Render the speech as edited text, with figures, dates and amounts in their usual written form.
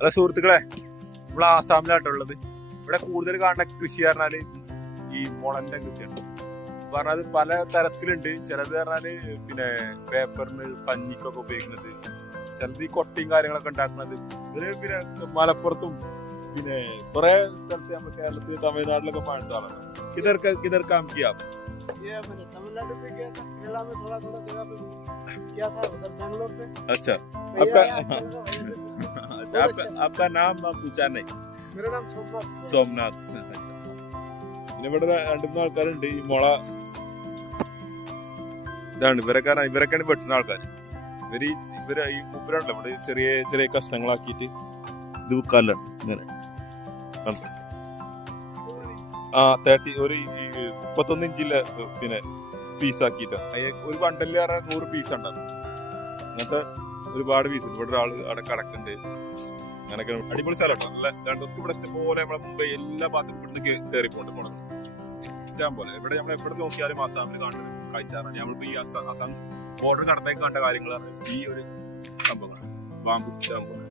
അല്ല സുഹൃത്തുക്കളെ, നമ്മൾ ആസാമിലാട്ടുള്ളത്. ഇവിടെ കൂടുതൽ കാണുന്ന കൃഷി പറഞ്ഞാല് ഈ മുളന്റെ കൃഷിയാണ്. പറഞ്ഞത് പല തരത്തിലുണ്ട്. ചിലത് പറഞ്ഞാല് പിന്നെ പേപ്പറിന് പഞ്ഞിക്കൊക്കെ ഉപയോഗിക്കുന്നത്, ചിലത് ഈ കൊട്ടയും കാര്യങ്ങളൊക്കെ ഉണ്ടാക്കുന്നത്. ഇവര് പിന്നെ മലപ്പുറത്തും പിന്നെ കുറെ സ്ഥലത്ത് നമ്മുടെ കേരളത്തിൽ തമിഴ്നാട്ടിലൊക്കെ പാടുന്നതാണ്. किधर काम किया आप? ये मैंने तमिलनाडु पे किया था, केरला में थोड़ा थोड़ा जगह पे किया था, उधर बैंगलोर पे। अच्छा, सही आपका है, अच्छा लगा, वहीं पे। अच्छा, आपका नाम पूछा नहीं? मेरा नाम सोमनाथ। സോംനാഥ്. പിന്നെ ഇവിടെ രണ്ടുമൂന്ന് ആൾക്കാരുണ്ട്. ഈ മുള ഇതാണ് ഇവരൊക്കെയാണ് വെട്ടുന്ന ആൾക്കാർ. ഇവര് ഈ മൂപ്പരാണല്ലോ ഇവിടെ ചെറിയ ചെറിയ കഷ്ണങ്ങളാക്കിയിട്ട് ഇത് വിൽക്കാനാണ് ഇങ്ങനെ. 30 ഒരു 31 ഇഞ്ചിലെ പിന്നെ പീസാക്കിയിട്ട് ഒരു ബണ്ടലിൽ 100 പീസ് ഉണ്ടാകും. അങ്ങനത്തെ ഒരുപാട് പീസ് ഇവിടെ ഒരാൾ അവിടെ കടക്കുന്നുണ്ട്. അങ്ങനെയൊക്കെ അടിപൊളി സ്ഥലമാണ്. നല്ല രണ്ടൊക്കെ ഇവിടെ ഇഷ്ടംപോലെ നമ്മളെ മുംബൈ എല്ലാ ഭാഗത്തും ഇവിടുന്ന് കയറി പോകേണ്ട പോകണം. ഇഷ്ടം പോലെ ഇവിടെ നമ്മൾ എവിടെ നോക്കിയാലും ആസാമിൽ കാണുന്നത് കാഴ്ചയാണ്. നമ്മളിപ്പോ ഈ ആസാം ബോർഡർ കടന്നേക്ക് കണ്ട കാര്യങ്ങളാണ് ഈ ഒരു സംഭവങ്ങൾ. ബാംബു ഇഷ്ടം പോലെ